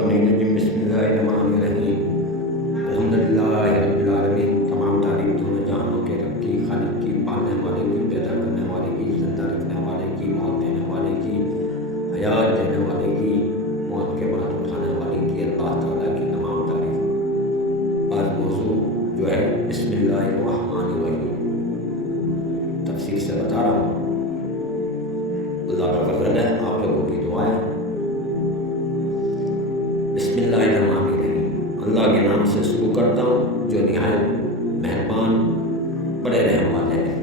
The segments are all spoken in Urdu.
الشیطان الرجیم بسم اللہ الرحمن الرحیم الحمدللہ رب العالمین۔ تمام تعریف دونوں جہانوں کے رب کی، خالق کی، پالنے والے کی، پیدا کرنے والے کی، زندہ رکھنے والے کی، موت دینے والے کی، حیات دینے والے کی، موت کے بعد اٹھانے والے کی، اللہ تعالیٰ کی تمام تعریف۔ آج موضوع جو ہے بسم اللہ الرحمن الرحیم، تفسیر سے بتا رہا ہوں۔ اللہ کا فضل ہے، آپ لوگوں کی دعا ہے۔ بسم اللہ الرحمن الرحیم، اللہ کے نام سے شروع کرتا ہوں جو نہایت مہربان بڑے رحم والے ہیں۔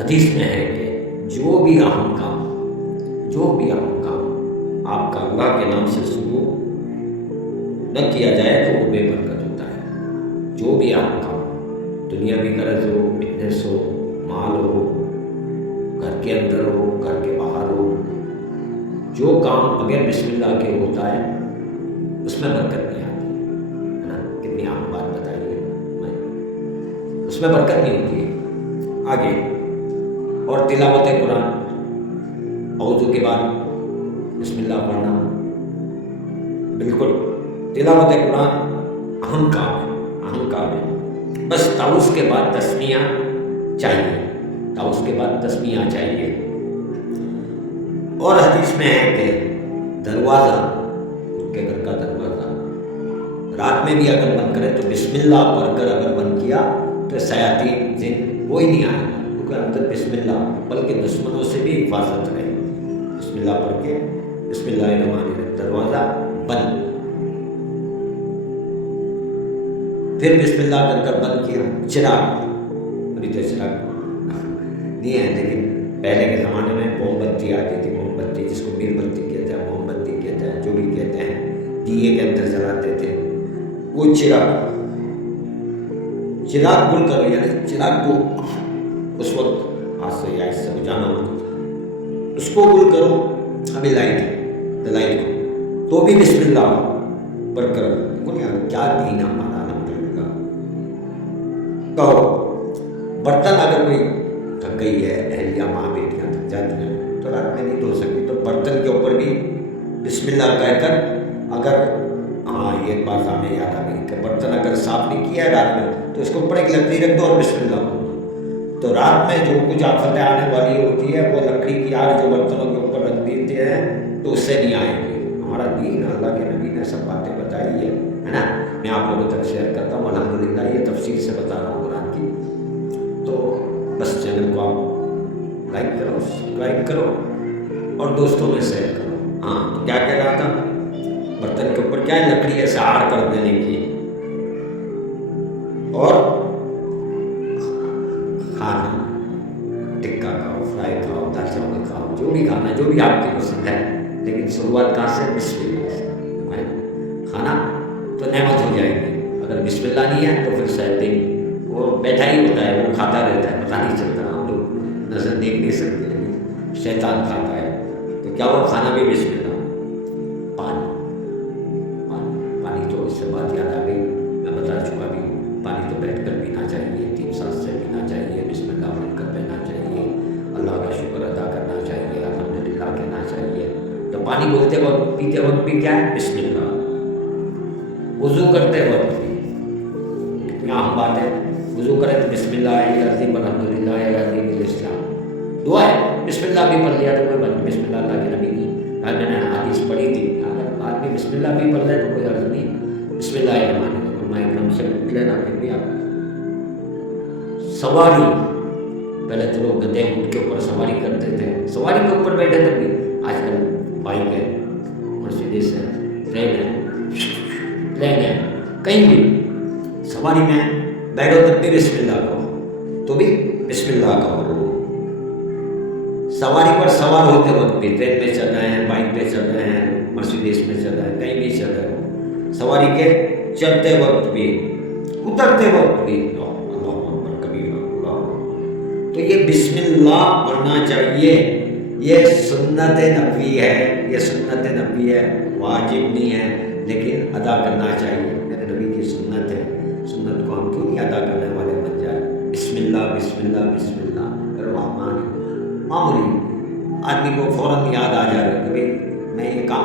حدیث میں ہے کہ جو بھی اہم کام آپ کا اللہ کے نام سے شروع نہ کیا جائے تو وہ بے برکت ہوتا ہے۔ جو بھی اہم کام، دنیاوی غرض ہو، بزنس ہو، مال ہو، گھر کے اندر ہو، گھر کے باہر ہو، جو کام بغیر بسم اللہ کے ہوتا ہے اس میں برکت نہیں آتی ہے نا۔ کتنی عام بات بتائیے، اس میں برکت نہیں ہوتی ہے۔ آگے اور تلاوت قرآن، وضو کے بعد بسم اللہ پڑھنا، بالکل تلاوت قرآن اہم کام ہے۔ بس تعوذ کے بعد تسمیہ چاہیے، اور حدیث میں ہے کہ دروازہ، ان کے گھر کا دروازہ رات میں بھی اگر بند کرے تو بسم اللہ پڑھ کر اگر بند کیا تو شیاطین جن کوئی نہیں آئے گا، کیونکہ اندر بسم اللہ، بلکہ دشمنوں سے بھی حفاظت رہے۔ بسم اللہ پڑھ کے بسم اللہ الرحمن الرحیم، دروازہ بند، پھر بسم اللہ کر کر بند کیا۔ چراغ، ابھی تو چراغ نہیں ہے، لیکن پہلے کے زمانے میں موم بتی آتی تھی، موم بتی جس کو میر بتی کہتے ہیں، موم بتی کہتے ہیں، جو بھی کہتے ہیں، دیے کے اندر جلاتے تھے۔ وہ چراغ گل کرو، یعنی چراغ کو اس وقت ہاتھ سے یا اس سے بجانا ہوتا تھا، اس کو گل کرو۔ ابھی لائٹ کو تو بھی بسم اللہ پڑھ کر کیا دین ہمارا، الحمدللہ۔ کہو برتن اگر کوئی تھک گئی ہے، اہلیہ ماں بیٹیاں تھک جاتی ہیں تو رات میں نہیں دھو سکتی، تو برتن کے اوپر بھی بسم اللہ کہہ کر، اگر یہ بات ہمیں یاد آ گئی کہ برتن اگر صاف نہیں کیا ہے رات میں تو اس کے اوپر ایک لکڑی رکھ دو اور بسم اللہ بولو، تو رات میں جو کچھ آفتیں آنے والی ہوتی ہے وہ لکڑی کی آگ جو برتنوں کے اوپر رکھ دیتے ہیں تو اس سے نہیں آئیں گے۔ ہمارا دین، اللہ کے نبی نے سب باتیں بتائی ہے نا، میں آپ لوگوں تک شیئر کرتا ہوں۔ الحمدللہ یہ تفصیل سے بتا رہا ہوں قرآن کی۔ تو بس چینل کو آپ لائک کرو، سبسکرائب کرو اور دوستوں میں شیئر کرو۔ تو کیا کہہ رہا تھا، برتن کے اوپر کیا ہے، لکڑی ایسے آڑ کر دینے کی، اور کھانا ٹکا کھاؤ، فرائی کھاؤ، دال چاول کھاؤ، جو بھی کھانا، جو بھی آپ کی پسند ہے، لیکن شروعات کہاں سے، بسم اللہ سے۔ کھانا تو نعمت ہو جائے گی، اگر بسم اللہ نہیں ہے تو پھر شیطان وہ بیٹھا ہی ہوتا ہے، وہ کھاتا رہتا ہے، پتہ نہیں چلتا، ہم لوگ نظر دیکھ نہیں سکتے، شیطان کھاتا ہے۔ تو کیا وہ کھانا بھی بسم اللہ۔ پانی تو اس سے بات یاد آ گئی، میں بتا چکا بھی ہوں، پانی تو بیٹھ کر پینا چاہیے، 3 سانس سے پینا چاہیے، بسم اللہ پڑھ کر پینا چاہیے، اللہ کا شکر ادا کرنا چاہیے، الحمدللہ کہنا چاہیے۔ تو پانی بولتے وقت، پیتے وقت بھی کیا ہے، بسم اللہ۔ وضو کرتے وقت بھی کتنی اہم بات ہے، وضو کرے تو بسم اللہ العظیم الحمدللہ العظیم الاسلام، دعا ہے، بسم اللہ بھی پڑھ لیا تو کوئی بات، بسم اللہ اللہ کے نبی کی میں نے حدیث پڑھی تھی، اگر آدمی بسم اللہ بھی پڑھ لے تو کوئی عرض نہیں۔ بسم اللہ الرحمن الرحیم، میں ایک دم سے لینا، پھر بھی آپ سواری، پہلے تو لوگ گدھے اونٹ کے اوپر سواری کرتے تھے، سواری کے اوپر بیٹھے تھے بھی، آج کل بائک ہے، مرسیڈیز ہے، ٹرین ہے، کہیں بھی سواری میں بیٹھو تب بھی بسم اللہ کہو، تو بھی بسم اللہ کہو۔ سواری پر سوار ہوتے وقت بھی، ٹرین پہ چل رہے ہیں، بائک پہ چل رہے ہیں، مرسیڈیز میں چل رہے ہیں، کہیں بھی چل رہے ہو، سواری کے چلتے وقت بھی، اترتے وقت بھی، اللہ اکبر کبیرہ، اللہ، تو یہ بسم اللہ پڑھنا چاہیے۔ یہ سنت نبوی ہے، واجب نہیں ہے، لیکن ادا کرنا چاہیے، میرے نبی کی سنت ہے، سنت کو ہم کیوں نہیں ادا کرنے والے بن جائے۔ بسم اللہ بسم اللہ بسم اللہ الرحمن، معمولی آدمی کو فوراً یاد آ جائے کہ بھائی میں یہ کام